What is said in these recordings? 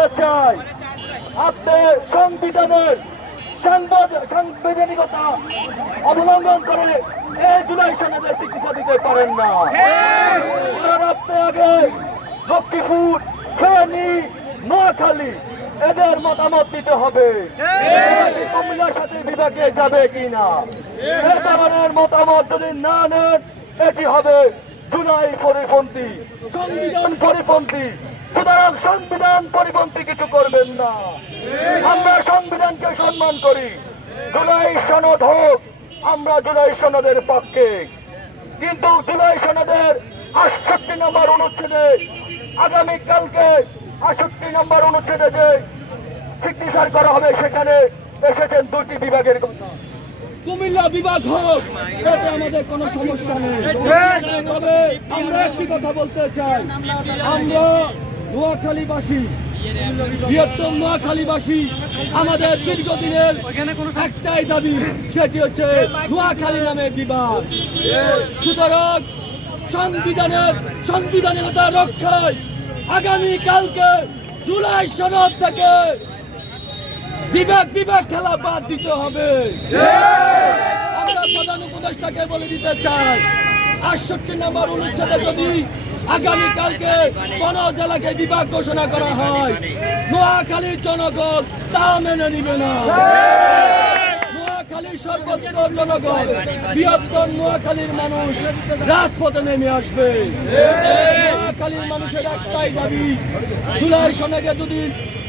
বলতে চাই, আপনি সংবিধানের সাংবিধানিকতা অবলম্বন করে এই জুলাই সনদে চিকিৎসা দিতে পারেন না। কারণ আপনি আগে লক্ষ্মীপুর, ফেনী, নোয়াখালী এদের মতামত দিতে হবে কুমিল্লার সাথে বিভাগে যাবে কিনা। এ ধরনের মতামত যদি না নেন, এটি হবে জুলাই পরিপন্থী, সংবিধান পরিপন্থী। সুতরাং সংবিধান পরিপন্থী কিছু করবেন না। আমরা সংবিধানকে সম্মান করি। জুলাই সনদ হোক, আমরা জুলাই সনদের পক্ষে। কিন্তু জুলাই সনদের ৬৮ নম্বর অনুচ্ছেদে আগামীকালকে ৬৮ নম্বর অনুচ্ছেদে যে সিগনেচার করা হবে, সেখানে এসেছেন দুটি বিভাগের কথা। কুমিল্লা বিভাগ হোক, এতে আমাদের কোনো সমস্যা নেই। তবে আমরা একটি কথা বলতে চাই, আমরা নোয়াখালীবাসী, বৃহত্তম নোয়াখালীবাসী, আমাদের দীর্ঘদিনের একটাই দাবি, সেটি হচ্ছে নোয়াখালী নামে বিভাগ। সুতরাং সাংবিধানিকতা রক্ষায় আগামীকালকে জুলাই সনদ থেকে বিভাগ খেলা বাদ দিতে হবে। আমরা প্রধান উপদেষ্টাকে বলে দিতে চাই, ৬৮ নম্বর অনুচ্ছেদে যদি আগামীকালকে কোন জেলাকে বিভাগ ঘোষণা করা হয়, নোয়াখালীর জনগণ তা মেনে নিবে না। নোয়াখালীর সর্বত্র জনগণ, বৃহত্তর নোয়াখালীর মানুষ রাজপথে নেমে আসবে। নোয়াখালীর মানুষের একটাই দাবি, জুলাই সনদে যদি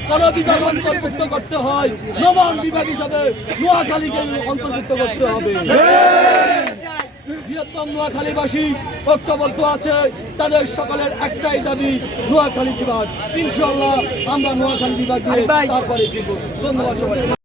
কোন বিভাগ অন্তর্ভুক্ত করতে হয়, নবম বিভাগ হিসাবে নোয়াখালীকে অন্তর্ভুক্ত করতে হবে। বৃহত্তম নোয়াখালীবাসী ঐক্যবদ্ধ আছে, তাদের সকলের একটাই দাবি নোয়াখালী বিভাগ। ইনশাআল্লাহ আমরা নোয়াখালী বিভাগ দিয়ে তারপরে দিব। ধন্যবাদ সবাই।